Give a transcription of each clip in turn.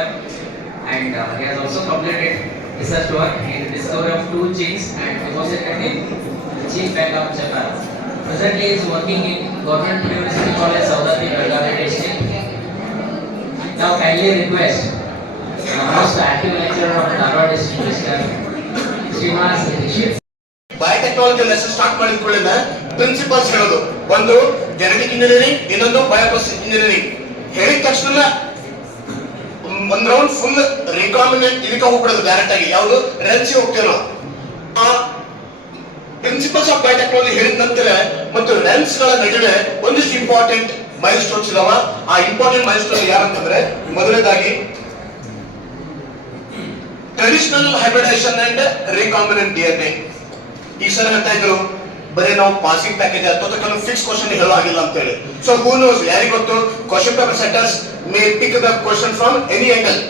lab, and he has also completed research work in the discovery of two genes and deposited in the gene bank of Japan. Presently, he is working in Government University College, Saudati, Belgavi district. Now, kindly request most active lecturer of Dharwad district, Mr. Srinivas Dixit. Biotechnology lesson start ಮಾಡಿದ ಕೂಡಲೇ ಪ್ರಿನ್ಸಿಪಲ್ಸ್ ಹೇಳೋದು, ಒಂದು genetic engineering, ಇನ್ನೊಂದು bioprocess engineering. ಹೇಳಿದ ತಕ್ಷಣ ಒಂದ್ round full recombinant ಇದಕ್ಕೆ ಹೋಗ್ಬಿಡೋದು ಡೈರೆಕ್ಟ್ ಆಗಿ. ಯಾವುದು ರೆನ್ಸಿ ಹೋಗ್ತೇವೆ ನಾವು. ಆ ಪ್ರಿನ್ಸಿಪಲ್ಸ್ ಆಫ್ ಬಯೋಟೆಕ್ನಾಲಜಿ ಹೇಳಿದ ನಂತರ ಮತ್ತು ರೆನ್ಸ್ ಗಳ ನಡುವೆ ಒಂದಿಷ್ಟು ಇಂಪಾರ್ಟೆಂಟ್ ಮೈಲ್ ಸ್ಟೋನ್ಸ್ ಇದಾವ. ಆ ಇಂಪಾರ್ಟೆಂಟ್ ಮೈಲ್ ಸ್ಟೋನ್ ಯಾರಂತಂದ್ರೆ, ಮೊದಲನೇದಾಗಿ traditional hybridization and recombinant DNA. ಈ ಸಲ ಹೇಳ್ತಾ ಇದ್ರು ಬರೀ ನಾವು ಪಾಸಿಂಗ್ ಪ್ಯಾಕೇಜ್ ಅಥವಾ ಕೆಲವು ಫಿಕ್ಸ್ ಕ್ವಶನ್ ಹೇಳೋ ಆಗಿಲ್ಲ ಅಂತ ಹೇಳಿ. ಸೊ ಹೂ ನೋಸ್, ಯಾರಿಗೆ ಗೊತ್ತು, question paper setters May pick the question from any angle.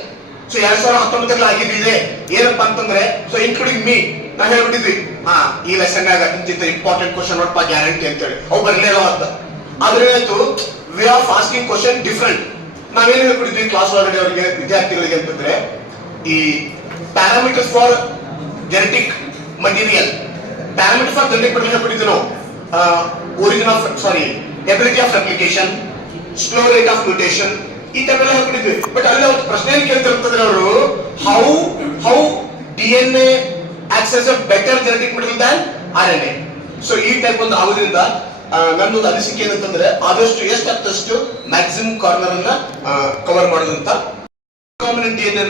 So 2019 ಆಗಿದ್ದಿದೆ ಏನಪ್ಪಾ ಅಂತಂದ್ರೆ, ಸೊ ಇನ್ಕ್ಲೂಡಿಂಗ್ ಮೀ, ನಾ ಹೇಳ್ಬಿಟ್ಟಿದ್ವಿ ಈ ಲೆಸನ್ ಆಗ ಇಂತಿಂತ ಇಂಪಾರ್ಟೆಂಟ್ ಕ್ವಶನ್ ನೋಡಪ್ಪ ಗ್ಯಾರಂಟಿ ಅಂತ ಹೇಳಿ. ಅವು ಬರಲಿಲ್ಲ ಅಂತ. ಆದ್ರೆ ಏನಾಯ್ತು, we are asking question different. ನಾವೇನು ಹೇಳ್ಬಿಟ್ಟಿದ್ವಿ ಕ್ಲಾಸ್ ಒಳಗಡೆ ಅವರಿಗೆ, ವಿದ್ಯಾರ್ಥಿಗಳಿಗೆ ಅಂತಂದ್ರೆ, ಈ parameters for genetic material, parameter for genetic material ಹೇಳ್ಬಿಟ್ಟಿದ್ವಿ ನಾವು. Origin of ability of replication, slow rate of mutation, ಈ ತರ ಎಲ್ಲ ಹೇಳ್ಬಿಟ್ಟಿದ್ವಿ. ಬಟ್ ಅಲ್ಲಿ ಅವ್ರು ಪ್ರಶ್ನೆ ಏನು ಕೇಳ್ತಿರ್ತಂದ್ರೆ ಅವರು, how DNA acts as a better genetic material than RNA. So ಈ ಟೈಪ್ ಒಂದು ಆಗೋದ್ರಿಂದ ನನ್ನೊಂದು ಅನಿಸಿಕೆ ಏನಂತಂದ್ರೆ, ಆದಷ್ಟು ಎಷ್ಟಾಗ್ತಷ್ಟು ಮ್ಯಾಕ್ಸಿಮಮ್ ಕಾರ್ನರ್ ಅನ್ನ ಕವರ್ ಮಾಡೋದಂತ. ಕಾಂಬಿನೆಂಟ್ ಡಿಎನ್ಎ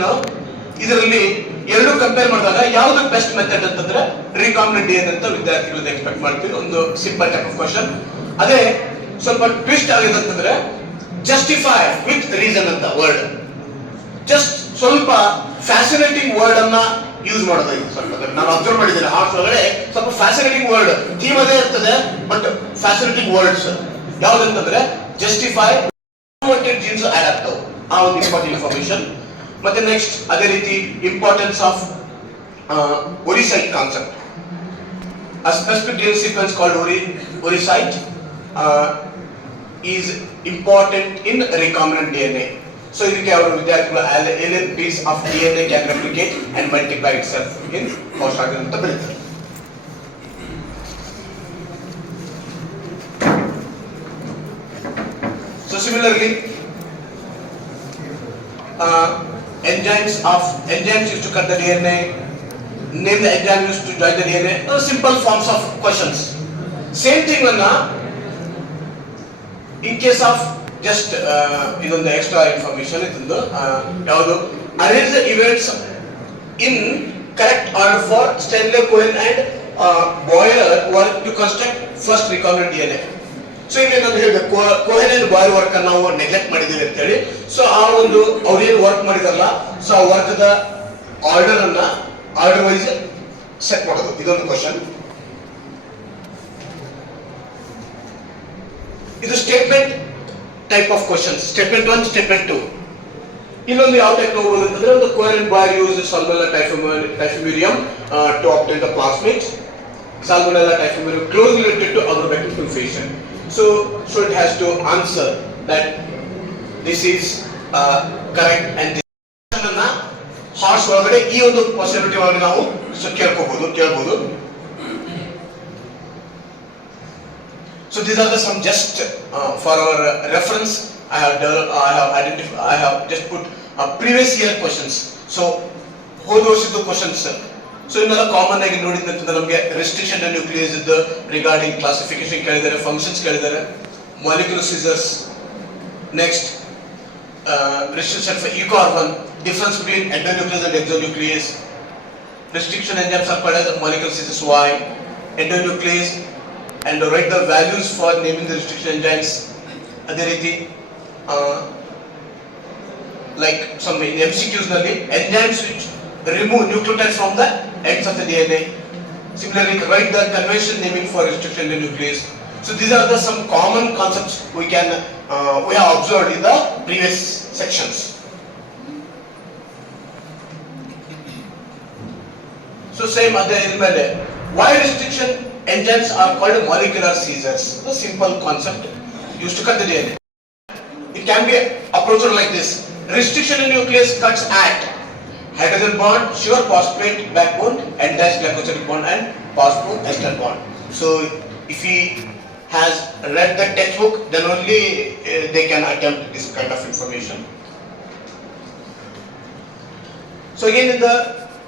ಇದರಲ್ಲಿ ಎರಡು ಕಂಪೇರ್ ಮಾಡಿದಾಗ ಯಾವ್ದು ಬೆಸ್ಟ್ ಮೆಥಡ್ ಅಂತಂದ್ರೆ ರಿಕಾಂಬಿನೆಂಟ್ ಡಿಎನ್ಎ ಅಂತ ವಿದ್ಯಾರ್ಥಿಗಳು ಎಕ್ಸ್ಪೆಕ್ಟ್ ಮಾಡ್ತೀವಿ. ಒಂದು ಸಿಂಪಲ್ ಟೈಪ್ ಆಫ್ ಕ್ವಶನ್. ಅದೇ ಸ್ವಲ್ಪ ಟ್ವಿಸ್ಟ್ ಆಗಿದೆ ಅಂತಂದ್ರೆ ಜಸ್ಟಿಫೈ ವಿತ್ ರೀಸನ್ ಅಂತ ವರ್ಡ್. ಜಸ್ಟ್ ಸ್ವಲ್ಪ ಫ್ಯಾಸಿನೇಟಿಂಗ್ ವರ್ಡ್ ಅನ್ನ ಯೂಸ್ ಮಾಡೋದಾಗಿದೆ. ಸ್ವಲ್ಪ ನಾನು ಅಬ್ಸರ್ವ್ ಮಾಡಿದ್ದೇನೆ ಆರ್ಟ್ಸ್ ಒಳಗಡೆ ಸ್ವಲ್ಪ ಫ್ಯಾಸಿನೇಟಿಂಗ್ ವರ್ಡ್, ಥೀಮ್ ಅದೇ ಇರ್ತದೆ ಬಟ್ ಫ್ಯಾಸಿನೇಟಿಂಗ್ ವರ್ಡ್ಸ್ ಯಾವ್ದಂತಂದ್ರೆ ಜಸ್ಟಿಫೈ, ಜೀನ್ಸ್ ಆಡ್ ಆಗ್ತಾವ. ಆ ಒಂದು ಇಂಪಾರ್ಟೆಂಟ್ ಇನ್ಫಾರ್ಮೇಶನ್. ಮತ್ತೆ ನೆಕ್ಸ್ಟ್ ಅದೇ ರೀತಿ importance of ori site concept. A specific DNA sequence called oocyte is important in recombinant DNA. So ಇದಕ್ಕೆ ಅವರು ವಿದ್ಯಾರ್ಥಿಗಳು alien piece of DNA can replicate and multiply itself in post-mortem ಅಂತ ಬರೀತಾರೆ. So similarly, enzymes used to cut the DNA, name the enzyme used to join the DNA. Simple forms of questions. Same thing in case of just ಇದೊಂದು extra information ಇತ್ತು. ಯಾವುದು, arrange the events in correct order for Stanley Cohen and Boyer work to construct first recombinant DNA. So ಈಗ ನಾನು ಹೇಳಿದೆ Cohen and Bayar ವರ್ಕ್ ಅನ್ನು ನಾವು ನೆಗ್ಲೆಕ್ಟ್ ಮಾಡಿದ್ದೀವಿ ಅಂತ ಹೇಳಿ. ಸೊ ಆ ಒಂದು ಅವ್ರೇನು ವರ್ಕ್ ಮಾಡಿದಾರಲ್ಲ, ಸೊ ಆ work the order wise set ಮಾಡೋದು, ಇದೊಂದು ಕ್ವಶನ್. ಇದು statement type of questions. Statement 1, statement 2. ಇನ್ನೊಂದು ಯಾವ ಟೈಪ್ ಹೋಗೋದು ಅಂತಂದ್ರೆ, ಒಂದು Cohen and Boyer use Salmonella typhimurium to obtain the plasmids. Salmonella typhimurium closely related to agrobacterial infection. So it has to answer that this is correct and this ಅನ್ನ ಹಾರ್ಸ್ ಒಳಗಡೆ ಈ ಒಂದು ಪಾಸಿಬಿಲಿಟಿ ಒಳಗೆ ನಾವು ಕೇಳಬಹುದು. So these are some just for our reference. I have just put previous year questions. So ಹೋದ ವರ್ಷದ questions. So ಇನ್ನೆಲ್ಲ ಕಾಮನ್ ಆಗಿ ನೋಡಿದಂತ ನಮಗೆ ರೆಸ್ಟ್ರಿಕ್ಷನ್ ನ್ಯೂಕ್ಲಿಯಸ್ ಇದ್ದು ರಿಗಾರ್ಡಿಂಗ್ ಕ್ಲಾಸಿಫಿಕೇಶನ್ ಕೇಳಿದ್ದಾರೆ, ಫಂಕ್ಷನ್ಸ್ ಕೇಳಿದ್ದಾರೆ, molecular scissors. Next restriction for ಇಕಾರ್ಬನ್, difference between endonuclease and exonuclease, restriction enzymes are called as molecular scissors. Why endonuclease and write the values for naming the restriction enzymes. ಅದೇ ರೀತಿ like some MCQs ನಲ್ಲಿ enzymes which remove nucleotides from the ends of the DNA. Similarly, write the conventional naming for restriction in the nucleus. So these are some common concepts we have observed in the previous sections. So same other element. Why restriction enzymes are called molecular seizures? A simple concept used to cut the DNA. It can be approached like this. restriction in nucleus cuts at hydrogen bond, sugar phosphate backbone, and dash glycosidic bond and phosphoester bond. So if he has read the textbook, then only they can attempt this kind of information. So again in the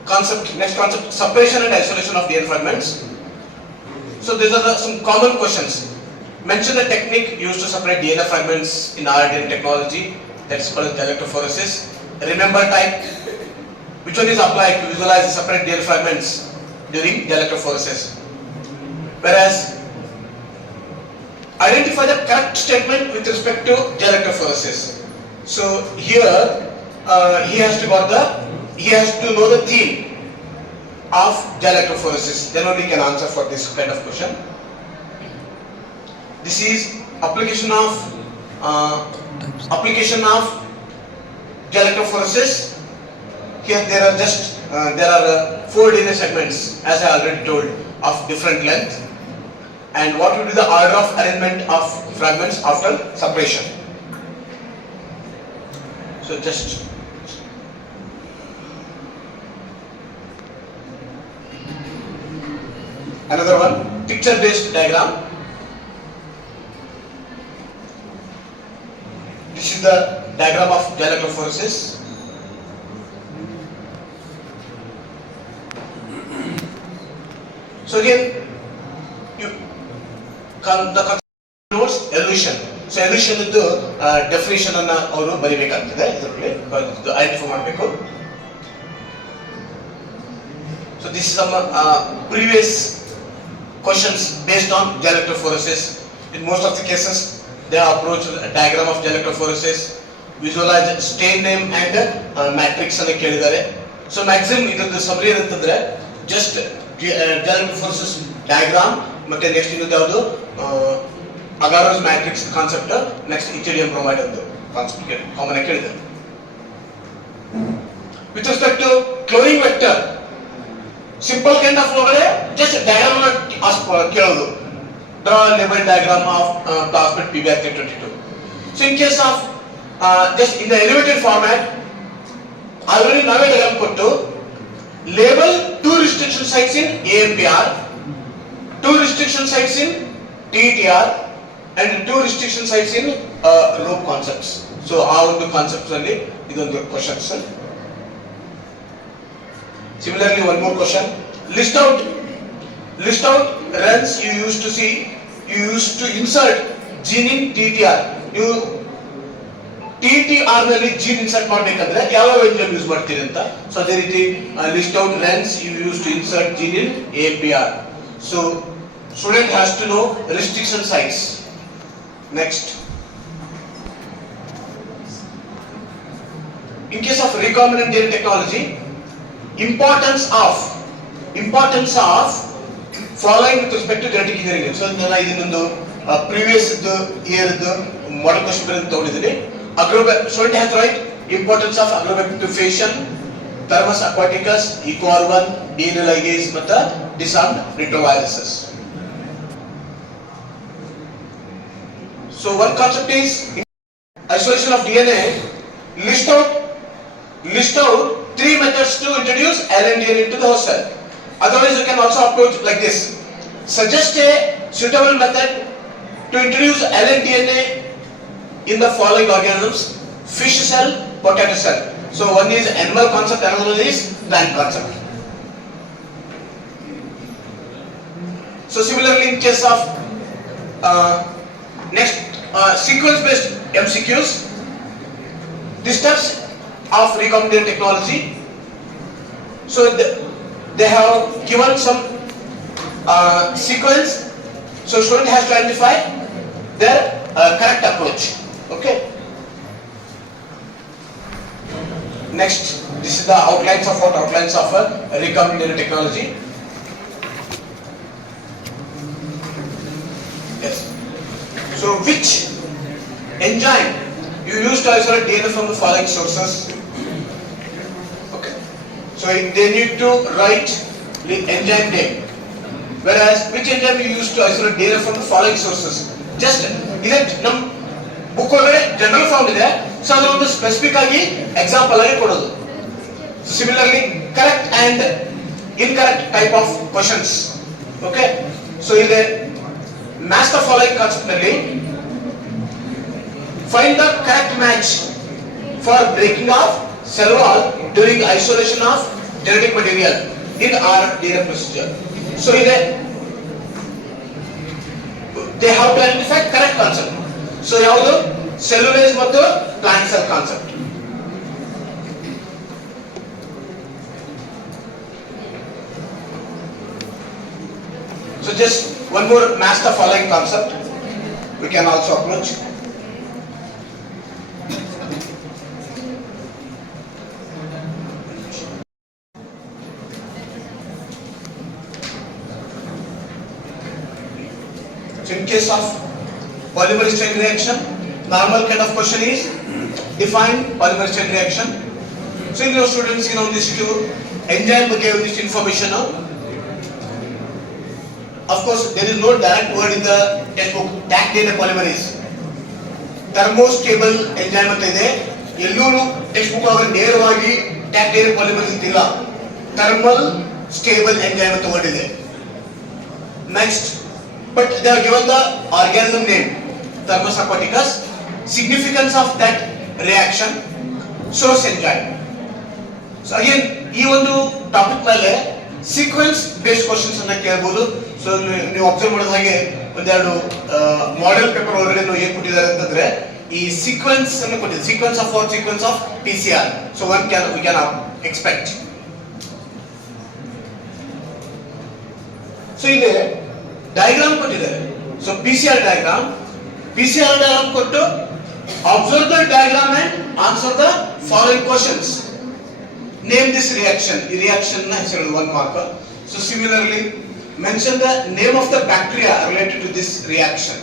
concept, next concept, separation and isolation of DNA fragments. So these are some common questions. Mention the technique used to separate DNA fragments in RDN technology, that is called electrophoresis. Remember type, which one is applied to visualize the separate DNA fragments during electrophoresis. Whereas, identify the correct statement with respect to electrophoresis. So here, he has to know the theme of electrophoresis. Then only can answer for this kind of question. This is application of electrophoresis. Here there are 4 DNA segments, as I already told, of different length. And what will be the order of arrangement of fragments after separation? So just another one, picture-based diagram. This is the diagram of electrophoresis. So again, the concept notes elution. So elution is the definition ಅನ್ನು ಅವರು ಬರಿಬೇಕಾಗ್ತದೆ ಇದರಲ್ಲಿ ಐಡೆಂಟಿಫೈ ಮಾಡಬೇಕು. So this is some previous questions based on electrophoresis. In most of the cases, they approach a diagram of electrophoresis, visualize stain name and matrix ಅನ್ನು ಕೇಳಿದ್ದಾರೆ. So maximum ಇದರ summary ಏನಂತಂದ್ರೆ just electrophoresis diagram ಮತ್ತೆ ನೆಕ್ಸ್ಟ್ ಇನ್ನೊಂದು ಯಾವುದು agarose matrix concept, next ethidium bromide ಒಂದು concept common ಆಗಿ ಕೇಳಿದ್ದಾರೆ. With respect to cloning vector, simple kind of ಒಳಗಡೆ ಜಸ್ಟ್ ಡಯಾಗ್ರಾಮ್ ಕೇಳೋದು, draw label diagram of plasmid PbR322. So in case of just in the elevated format already ನಾವೇ diagram ಕೊಟ್ಟು label 2 restriction sites in AMPR, 2 restriction sites in TTR, and 2 restriction sites in rope concepts. So ಆ ಒಂದು ಕಾನ್ಸೆಪ್ಟ್ಸ್ ಅಲ್ಲಿ ಇದೊಂದು questions. Similarly, one more question. List out runs you used to insert gene in TTR. You TTR ನಲ್ಲಿ gene insert ಮಾಡಬೇಕಂದ್ರೆ ಯಾವ enzyme use ಮಾಡ್ತೀರಿ ಅಂತ. ಸೊ ಅದೇ ರೀತಿ list out runs you used to insert gene in AMPR. So student has to know restriction sites. Next, in case of recombinant DNA technology, importance of following with respect to genetic engineering. So ನಾನು ಇದನ್ನೊಂದು previous year model question ಅಂತ ತಗೊಂಡಿದ್ದೀನಿ. Student has to write importance of agrobacteriophagon, Thermus aquaticus, EcoR1, DNA ligase ಮತ್ತು disarmed retroviruses. So one concept is isolation of DNA. List out 3 methods to introduce LNDNA into the host cell. Otherwise, you can also approach like this. Suggest a suitable method to introduce LNDNA in the following organisms: fish cell, potato cell. So one is animal concept, another one is plant concept. So similarly, in case of next sequence-based MCQs, the steps of recombinant technology. So they have given some sequence. So student has to identify their correct approach. Okay. Next, this is the outlines of recombinant technology. Yes. So which enzyme you use to isolate DNA from the following sources? Okay. So they need to write the enzyme name. Whereas which enzyme you use to isolate DNA from the following sources? Just is it book already general form ಇದೆ, so ಅದೊಂದು specific ಆಗಿ example ಆಗಿ ಕೊಡೋದು. Similarly correct and incorrect type of questions. Okay, so ಇದೆ match the following concept ನಲ್ಲಿ find the correct match for breaking of cell wall during isolation of genetic material in or DNA procedure. So ಇದೆ they have to identify correct concept. So ಯಾವುದು ಸೆಲ್ಯುಲೈಸ್ ಮತ್ತು plant cell concept. So just one more match the following concept we can also approach. So in case of polymerase chain reaction, normal kind of question is define polymerase chain reaction. So in your students, you know this to enzyme ಬಗ್ಗೆ this information. Of course, there is no direct word in the textbook. Taq DNA polymerase, thermostable enzyme ಅಂತ ಇದೆ. ಎಲ್ಲೂ textbook ಆಗ ನೇರವಾಗಿ Taq DNA polymerase ಅಂತಿಲ್ಲ. Thermal stable enzyme ಅಂತ word ಇದೆ. Next, but they are given the organism name Thermus aquaticus, significance of that reaction, source enzyme. So again ಈ ಒಂದು ಟಾಪಿಕ್ ಮೇಲೆ ಸೀಕ್ವೆನ್ಸ್ ಬೇಸ್ಡ್ ಕ್ವಶನ್ಸ್ ಅನ್ನ ಕೇಳಬಹುದು. ಸೊ ನೀವು ಅಬ್ಸರ್ವ್ ಮಾಡಿದ ಹಾಗೆ ಒಂದೆರಡು ಮಾಡೆಲ್ ಪೇಪರ್ ಒಳಗಡೆ ಏನ್ ಕೊಟ್ಟಿದ್ದಾರೆ ಅಂತಂದ್ರೆ ಈ ಸೀಕ್ವೆನ್ಸ್ ಅನ್ನು ಕೊಟ್ಟಿದ್ದಾರೆ. Sequence of what? Sequence of PCR. So we can expect. So ಇಲ್ಲಿ ಡಯಾಗ್ರಾಮ್ ಕೊಟ್ಟಿದ್ದಾರೆ. ಸೊ PCR ಡಯಾಗ್ರಾಮ್ ಕೊಟ್ಟು observe the diagram and answer the following questions. Name this reaction. ಈ ರಿಯಾಕ್ಷನ್ ನ ಹೆಸರು 1 mark. So similarly mention the name of the bacteria related to this reaction.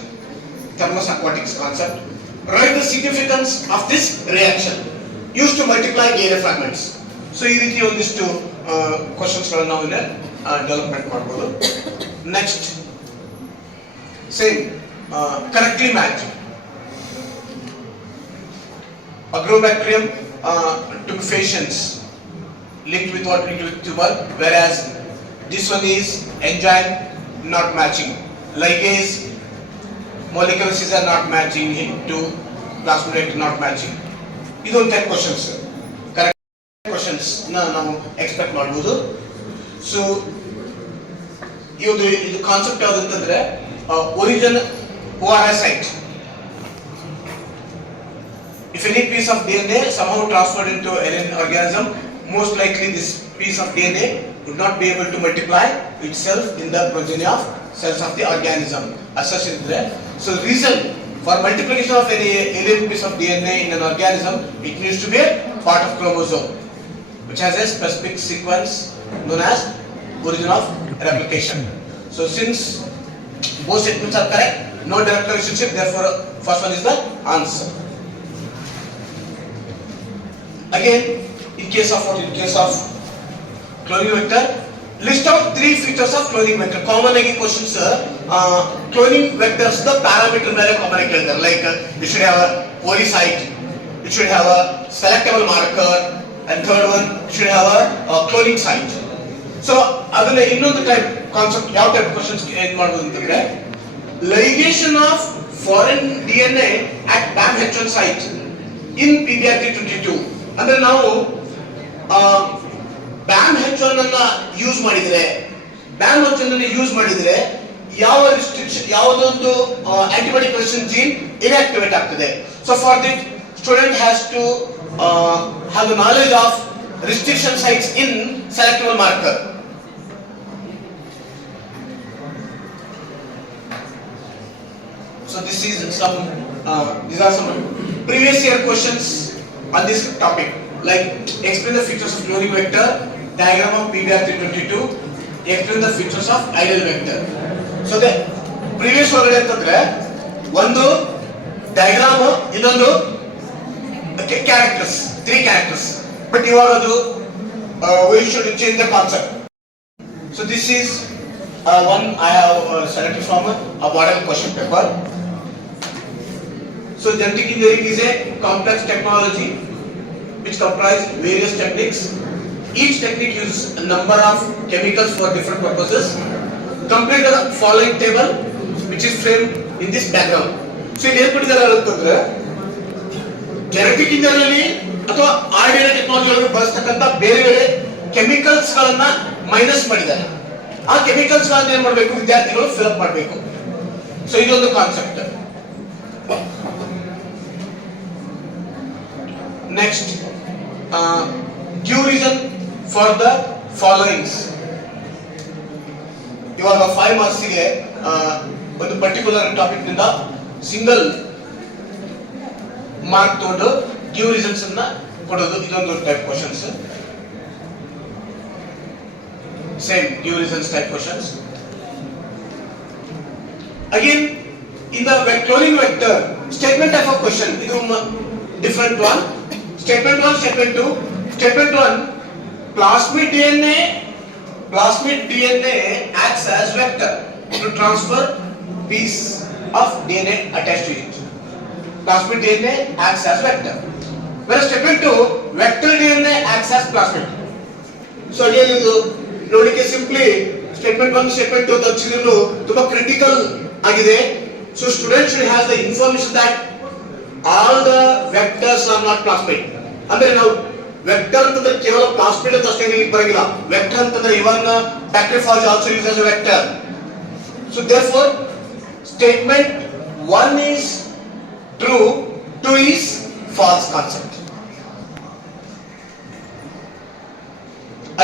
Thermus aquatics concept. Write the significance of this reaction used to multiply DNA fragments. So ಈ ರೀತಿ ಒಂದಿಷ್ಟು ಕ್ವಶನ್ಸ್ ಗಳನ್ನು ನಾವು ಇಲ್ಲಿ ಡೆವಲಪ್ಮೆಂಟ್ ಮಾಡಬಹುದು. Next same correctly match Agrobacterium tumefaciens linked with what? Linked with tumor, whereas this one is enzyme not matching. Ligase molecular scissor not matching into plasmid not matching. ಇದೊಂದು type questions. Correct questions ನಾವು ಎಕ್ಸ್ಪೆಕ್ಟ್ ಮಾಡಬಹುದು. ಸೊ ಇದು ಕಾನ್ಸೆಪ್ಟ್ ಯಾವುದು ಅಂತಂದ್ರೆ origin ORI site. If any piece of DNA somehow transferred into an organism, most likely this piece of DNA would not be able to multiply itself in the progeny of cells of the organism. As such is there. So reason for multiplication of any alien piece of DNA in an organism, it needs to be a part of chromosome, which has a specific sequence known as origin of replication. So since both statements are correct, no direct relationship, therefore first one is the answer. Again, in case of cloning vector, list out 3 features of cloning vector. Common agi questions cloning vectors the parameter ಮೇಲೆ common ಆಗಿ ಕೇಳ್ತಾರೆ. Like it should have a pori site, it should have a selectable marker, and third one it should have a cloning site. So ಅದನ್ನ ಇನ್ನೊಂದು type concept ಯಾವ type questions ಏನ್ ಮಾಡಬಹುದು ಅಂತಂದ್ರೆ ligation of foreign DNA at BAM-H1 site in PBR322. ಅಂದ್ರೆ ನಾವು BAM-H1 ಅನ್ನ ಯೂಸ್ ಮಾಡಿದ್ರೆ ಯಾವ ರಿಸ್ಟ್ರಿಕ್ಷನ್ ಯಾವುದೊಂದು ಆಂಟಿಬಾಡಿ ಪ್ರೆಸೆಂಟ್ ಜೀನ್ ಇನ್ಆಕ್ಟಿವೇಟ್ ಆಗ್ತದೆ. So for this student has to have the knowledge of restriction sites in selectable marker. So these are some previous year questions on this topic, like explain the features of cloning vector, diagram of PBR322, explain the features of ideal vector. So the previous ಒಳಗಡೆ ಅಂತಂದ್ರೆ ಒಂದು ಡಯಾಗ್ರಾಮ್, ಇನ್ನೊಂದು ಕ್ಯಾರೆಕ್ಟರ್ಸ್, 3 characters, but ಇವಾಗ ಅದು we should change the concept. So this is one I have selected from a model question paper. So genetic engineering is a complex technology which comprise various techniques. Each technique uses a number of chemicals for different purposes. Complete the following table which is framed in this background. So ಇಲ್ಲಿ ಏನು ಕೊಟ್ಟಿದ್ದಾರೆ ಅಂತಂದ್ರೆ genetic engineering ಅಥವಾ ordinary technology ಒಳಗೆ ಬಳಸತಕ್ಕಂತ ಬೇರೆ ಬೇರೆ ಕೆಮಿಕಲ್ಸ್ ಗಳನ್ನ ಮೈನಸ್ ಮಾಡಿದ್ದಾರೆ. ಆ ಕೆಮಿಕಲ್ಸ್ ಗಳನ್ನ ಏನ್ ಮಾಡಬೇಕು, ವಿದ್ಯಾರ್ಥಿಗಳು ಫಿಲ್ ಅಪ್ ಮಾಡಬೇಕು. ಸೊ ಇದೊಂದು concept. Next give reason for the followings. ಇವಾಗ 5 ಮಾರ್ಕ್ಸ್ ಗೆ ಒಂದು ಪರ್ಟಿಕ್ಯುಲರ್ ಟಾಪಿಕ್ ನಿಂದ ಸಿಂಗಲ್ ಮಾರ್ಕ್ ತಗೊಂಡು ಗಿವ್ ರೀಸನ್ಸ್ ಅನ್ನ ಕೊಡೋದು, ಇದೊಂದು type questions. Same give reasons type questions. Again in the cloning vector statement type of question, ಇದು different one. Statement 1, statement 2. Statement 1, plasmid DNA acts as vector to transfer piece of DNA attached to it. Plasmid DNA acts as vector. Whereas statement 2, vector DNA acts as plasmid. So again ಇದು ನೋಡಿಕೆ simply statement 1 statement 2 ತಕ್ಷಣ ತುಂಬಾ ಕ್ರಿಟಿಕಲ್ ಆಗಿದೆ. So students should have the information that all the vectors are not plasmid. ಅಂದ್ರೆ ನಾವು ವೆಕ್ಟರ್ ಅಂತಂದ್ರೆ ಕೇವಲ ಪ್ಲಾಸ್ಮಿಡ್ ಅಂತ ಅಷ್ಟೇ ಇಲ್ಲಿ ಬರಂಗಿಲ್ಲ. ವೆಕ್ಟರ್ ಅಂತಂದ್ರೆ even bacteriophage also use as a vector. So therefore statement 1 is true, 2 is false concept.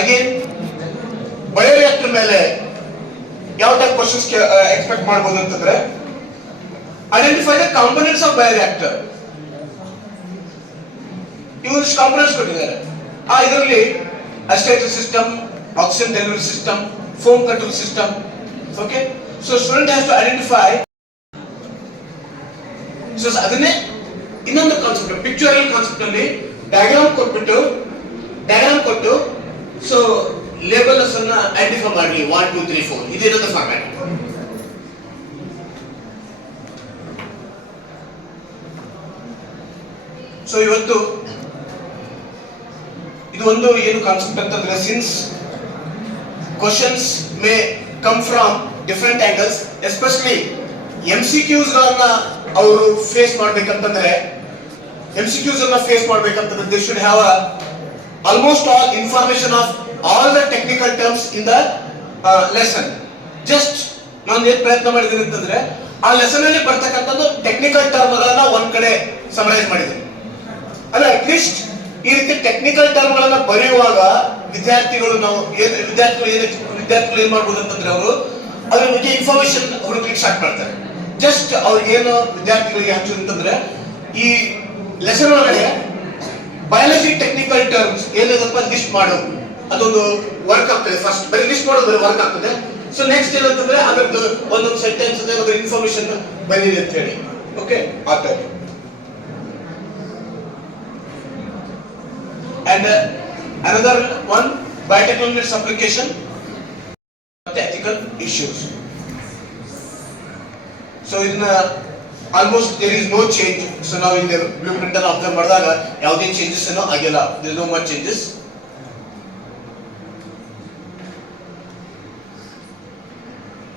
Again bioreactor ಮೇಲೆ ಯಾವ ಟೈಪ್ ಕ್ವೆಶ್ಚನ್ಸ್ ಎಕ್ಸ್ಪೆಕ್ಟ್ ಮಾಡಬಹುದು ಅಂತಂದ್ರೆ identify the components of bioreactor. ಇವ್ರು ಕಾಂಪೋನೆಂಟ್ಸ್ ಕೊಟ್ಟಿದ್ದಾರೆ. ಇದರಲ್ಲಿ agitator system, oxygen delivery system, foam control system. Okay, so student has to identify. So ಅದನ್ನೇ ಇನ್ನೊಂದು concept, pictorial concept ಅಲ್ಲಿ ಡಯಾಗ್ರಾಮ್ ಕೊಟ್ಟು ಸೊ ಲೇಬಲ್ಸ್ ಅನ್ನ ಐಡೆಂಟಿಫೈ ಮಾಡಿ 1 2 3 4 ಇದೇನಂತ ಫಾರ್ಮ್ಯಾಟ್. ಸೊ ಇವತ್ತು ಇದು ಒಂದು ಏನು ಕಾನ್ಸೆಪ್ಟ್ ಅಂತಂದ್ರೆ, since questions may come from different angles, especially MCQs ಗಳನ್ನ ಅವರು ಫೇಸ್ ಮಾಡ್ಬೇಕಂತಂದ್ರೆ they should have almost all information of all the technical terms in the lesson. Just ನಾನು ಏನ್ ಪ್ರಯತ್ನ ಮಾಡಿದ್ದೀನಿ ಅಂತಂದ್ರೆ ಆ ಲೆಸನ್ ಅಲ್ಲಿ ಬರ್ತಕ್ಕಂಥದ್ದು ಟೆಕ್ನಿಕಲ್ ಟರ್ಮ್ ಗಳನ್ನ ಒಂದ್ ಕಡೆ ಸಮರೈಸ್ ಮಾಡಿದ್ದೀನಿ. ಅಲ್ಲ, ಅಟ್ಲೀಸ್ಟ್ ಈ ರೀತಿ ಟೆಕ್ನಿಕಲ್ ಟರ್ಮ್ ಗಳನ್ನ ಬರೆಯುವಾಗ ವಿದ್ಯಾರ್ಥಿಗಳು ಏನ್ ಮಾಡ್ಬೋದು ಅಂತಂದ್ರೆ ಅವರು ಅದ್ರ ಬಗ್ಗೆ ಇನ್ಫಾರ್ಮೇಶನ್ ಅವರು ಕ್ಲಿಕ್ ಸ್ಟಾರ್ಟ್ ಮಾಡ್ತಾರೆ. ಜಸ್ಟ್ ಅವ್ರಿಗೆ ಏನು ವಿದ್ಯಾರ್ಥಿಗಳಿಗೆ ಹಂಚೋದು ಅಂತಂದ್ರೆ ಈ ಲೆಸನ್ ಒಳಗಡೆ ಬಯಾಲಜಿ ಟೆಕ್ನಿಕಲ್ ಟರ್ಮ್ಸ್ ಏನದಪ್ಪ ಲಿಸ್ಟ್ ಮಾಡು, ಅದೊಂದು ವರ್ಕ್ ಆಗ್ತದೆ. ಫಸ್ಟ್ ಬರೀ ಲಿಸ್ಟ್ ಮಾಡೋದು ವರ್ಕ್ ಆಗ್ತದೆ. ಸೊ ನೆಕ್ಸ್ಟ್ ಏನಂತಂದ್ರೆ ಅದ್ರದ್ದು ಒಂದೊಂದು ಸೆಂಟೆನ್ಸ್ ಅದ್ರ ಇನ್ಫಾರ್ಮೇಶನ್ ಬರೀರಿ ಅಂತ ಹೇಳಿ. ಓಕೆ, ಆ type. And another one, biotechnology application, ethical issues. So in almost there is no change. So now in the blueprint and observe ಮಾಡಿದಾಗ ಯಾವುದೇ changes ಏನೋ ಆಗಿಲ್ಲ. There is no much changes.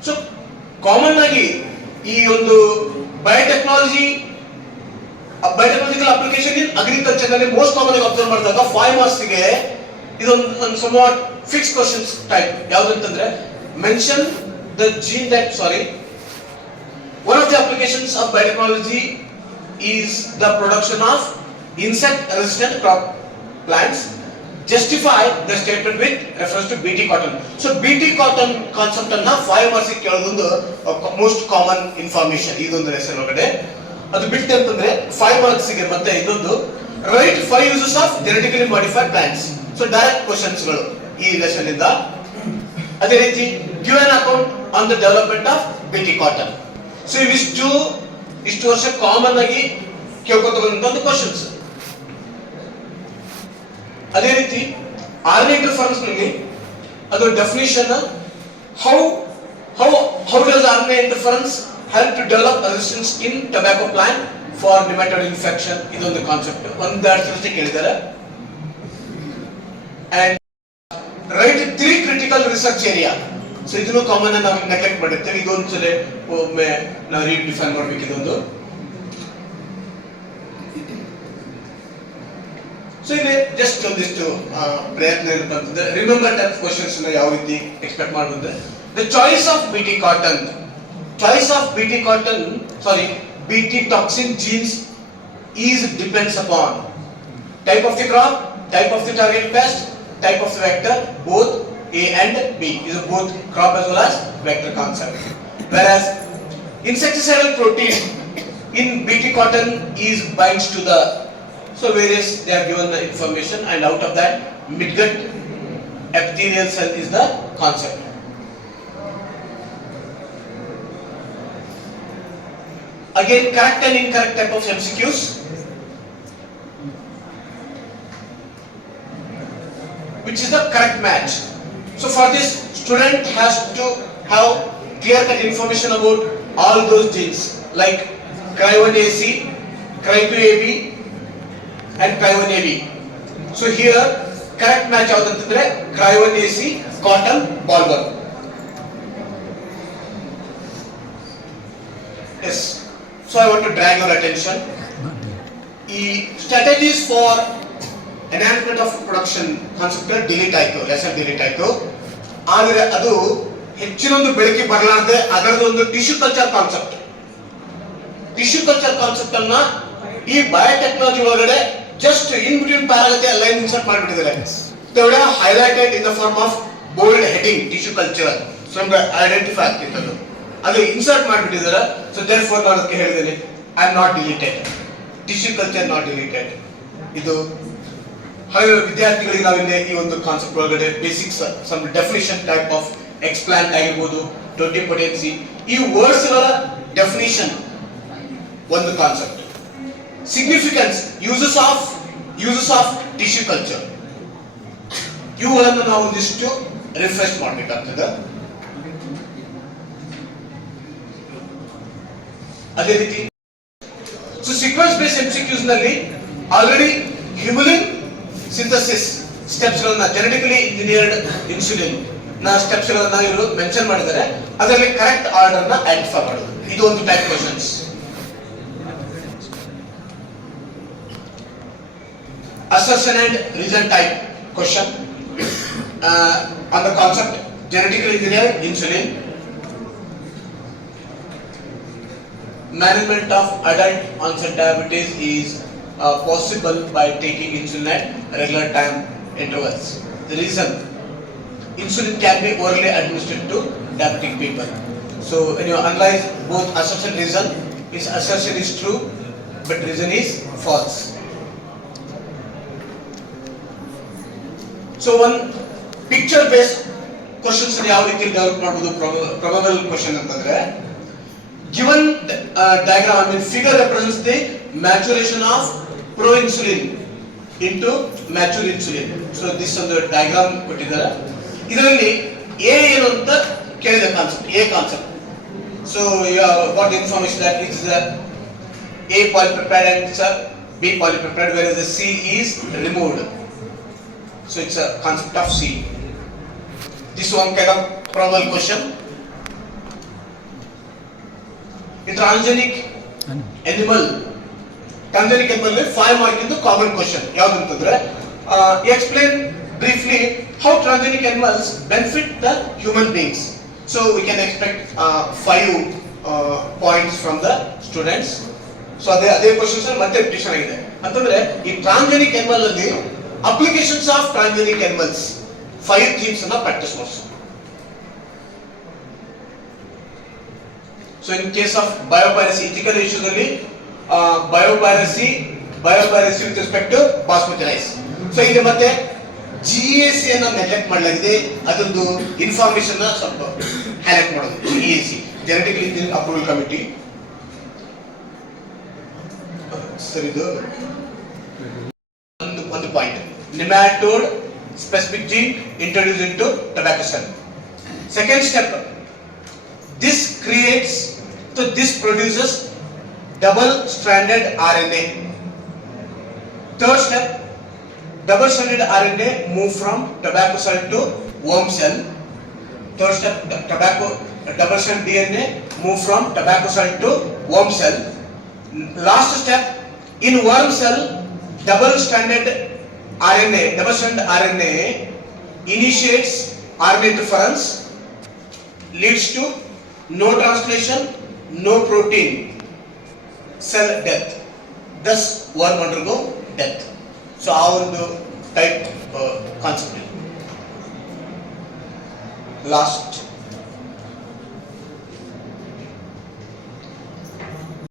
So common ಆಗಿ ಈ ಒಂದು ಬಯೋಟೆಕ್ನಾಲಜಿಕಲ್ ಅಪ್ಲಿಕೇಶನ್ ಇನ್ ಅಗ್ರಿಕಲ್ಚರ್ ನಲ್ಲಿ most common ಆಗಿ ಅಬ್ಸರ್ವ್ ಮಾಡಿದಾಗ 5 ಮಾರ್ಕ್ಸ್ ಗೆ ಇದೊಂದು ಸಮವಾಟ್ ಫಿಕ್ಸ್ ಕ್ವೆಶ್ಚನ್ಸ್ ಟೈಪ್. ಯಾವುದು ಅಂತಂದ್ರೆ mention the gene that one of the applications of biotechnology is the production of insect resistant crop plants. Justify the statement with reference to BT cotton. So BT cotton concept ಅನ್ನ 5 ಮಾರ್ಕ್ಸ್ ಗೆ ಕೇಳೋದೊಂದು most common information ಇದೊಂದು ಲೆಸನ್ ಒಳಗಡೆ. ಅದು ಬಿಟ್ಟು ಅಂತಂದ್ರೆ 5 ಮಾರ್ಕ್ಸ್ ಗೆ ಮತ್ತೆ ಇನ್ನೊಂದು ರೈಟ್ 5 uses of genetically modified plants. So direct questions ಗಳು ಈ ಲೆಸನ್ ಇಂದ. ಅದೇ ರೀತಿ give an account on the development of BT cotton. So ಇಷ್ಟು ವರ್ಷ ಕಾಮನ್ ಆಗಿ ಕೇಳ್ಕೊತ ಬಂದಂತ ಕ್ವೆಶ್ಚನ್ಸ್. ಅದೇ ರೀತಿ ಆರ್ನೇ ಇಂಟರ್ಫರೆನ್ಸ್ ನಲ್ಲಿ ಅದು definition, how does RNA interference help to develop resistance in tobacco plant for nematode infection ಇದೊಂದು ಕಾನ್ಸೆಪ್ಟ್ ಒಂದೆರಡು ಸರ್ತಿ ಕೇಳಿದ್ದಾರೆ. And write 3 critical research area. So ಇದನ್ನು ಕಾಮನ್ ನಾವು ನೆಗ್ಲೆಕ್ಟ್ ಮಾಡಿರ್ತೇವೆ. ಇದೊಂದ್ಸಲ ಒಮ್ಮೆ ನಾವು ರೀಡಿಫೈನ್ ಮಾಡ್ಬೇಕು. ಇದೊಂದು ಸೊ ಇಲ್ಲಿ ಜಸ್ಟ್ ಒಂದಿಷ್ಟು ಪ್ರಯತ್ನ ಇರ್ತಂತಂದ್ರೆ ರಿಮೆಂಬರ್ ಟೈಪ್ ಕ್ವಶನ್ಸ್ ಯಾವ ರೀತಿ ಎಕ್ಸ್ಪೆಕ್ಟ್ ಮಾಡಬಹುದು. The choice of BT cotton, BT toxin genes is depends upon type of the crop, type of the target pest, type of the vector, both A and B is both crop as well as vector concept. Whereas insecticidal protein in BT cotton is binds to the, so various they have given the information, and out of that midgut epithelial cell is the concept. Again, correct and incorrect type of MCQs. Which is the correct match. So for this, student has to have clear-cut information about all those genes like Cry1AC, Cry2AB and Cry1AB. So here, correct match avudantandre Cry1AC, cotton, bollworm. Yes. So I want to drag your attention. Strategies for enhancement of production concept delete ಆಯ್ತು, lesson delete ಆಯ್ತು. ಆದರೆ ಅದು ಹೆಚ್ಚಿನೊಂದು ಬೆಳಕಿಗೆ ಬರಲಾರದೆ ಅದರದೊಂದು tissue culture concept ಅನ್ನ ಈ ಬಯೋಟೆಕ್ನಾಲಜಿ ಒಳಗಡೆ just in between paragraph line insert ಮಾಡಿಬಿಟ್ಟಿದ್ದಾರೆ. Highlighted in the form of bold heading tissue culture. So ನಮ್ಗೆ ಐಡೆಂಟಿಫೈ ಆಗ್ತಿತ್ತು ಅದು ಇನ್ಸರ್ಟ್ ಮಾಡಿಬಿಟ್ಟಿದ್ದಾರೆ. ಸೊ ದೇರ್ ಫೋರ್ ನಾನು ಅದಕ್ಕೆ ಹೇಳಿದ್ದೇನೆ I am not deleted, tissue culture not deleted. ಇದು ವಿದ್ಯಾರ್ಥಿಗಳಿಗೆ ನಾವಿಲ್ಲಿ ಈ ಒಂದು ಕಾನ್ಸೆಪ್ಟ್ ಒಳಗಡೆ basics some definition type of explant ಆಗಿರ್ಬೋದು, ಟೋಟಿಪೊಟೆನ್ಸಿ, ಈ ವರ್ಡ್ಸ್ ಗಳ ಡೆಫಿನಿಷನ್ ಒಂದು concept. Significance, uses of tissue culture, ಇವುಗಳನ್ನು ನಾವು ಒಂದಿಷ್ಟು ರಿಫ್ರೆಶ್ ಮಾಡಬೇಕಾಗ್ತದೆ. ಅದೇ ರೀತಿ ಸೊ ಸೀಕ್ವೆನ್ಸ್ ಬೇಸ್ MCQs ನಲ್ಲಿ ಆಲ್ರೆಡಿ ಹ್ಯೂಮಲಿನ್ ಸಿಂಥಸಿಸ್ ಸ್ಟೆಪ್ಸ್ ಗಳನ್ನ, ಜೆನೆಟಿಕಲಿ ಇಂಜಿನಿಯರ್ಡ್ ಇನ್ಸುಲಿನ್ ನ ಸ್ಟೆಪ್ಸ್ ಗಳನ್ನ ಇವರು ಮೆನ್ಷನ್ ಮಾಡಿದ್ದಾರೆ. ಅದರಲ್ಲಿ ಕರೆಕ್ಟ್ ಆರ್ಡರ್ ನ ಐಡೆಂಟಿಫೈ ಮಾಡೋದು, ಇದು ಒಂದು type questions. Assertion and reason type question on the concept genetically engineered insulin. Management of adult onset diabetes is possible by taking insulin at regular time intervals. The reason, insulin can be orally administered to diabetic people. So when you analyze both assertion and reason, its assertion is true but reason is false. So one picture based questions ಯಾವ ರೀತಿ ಡೆವಲಪ್ ಮಾಡಬಹುದು, probable question ಅಂತಂದ್ರೆ given diagram, I mean figure represents the maturation of proinsulin into mature insulin. So this on the diagram ಕೊಟ್ಟಿದ್ದಾರೆ. ಇದರಲ್ಲಿ A ಏನು ಅಂತ ಕೇಳಿದ concept. So you have got the information that it is the A polypeptide and it's a B polypeptide, whereas the C is removed. So it's a concept of C. This one kind of probable question. Transgenic animal 5 mark into common question. ಯಾವ್ದಂತಂದ್ರೆ explain briefly how transgenic animals benefit the human beings. So we can expect 5 points from the students. So ಅದೇ questions ಮತ್ತೆ ರಿಪಿಟೇಷನ್ ಆಗಿದೆ ಅಂತಂದ್ರೆ ಈ transgenic animal ಅಲ್ಲಿ applications of transgenic animals 5 themes ಅನ್ನ ಪ್ರಾಕ್ಟೀಸ್ ಮಾಡ್ತೀವಿ. So in case of biopiracy, ethical issue ದಲ್ಲಿ biopiracy with respect to basmati rice. So ಇಲ್ಲಿ ಮತ್ತೆ GEAC ಅನ್ನ ನೆಗ್ಲೆಕ್ಟ್ ಮಾಡಲಾಗಿದೆ, ಅದೊಂದು ಇನ್ಫಾರ್ಮೇಶನ್ ನ ಸ್ವಲ್ಪ ಹೈಲೈಟ್ ಮಾಡೋದು. GEAC genetically engineering approval committee. Sir ಇದು ಒಂದು point, nematode specific gene introduced into tobacco cell. Second step, this produces double-stranded RNA. Third step, double-stranded RNA move from tobacco cell to worm cell. Third step, double-stranded DNA move from tobacco cell to worm cell. Last step, in worm cell, double-stranded RNA initiates RNA interference, leads to no translation, no protein, cell death. Thus, worm undergo death. So, our type concept. Last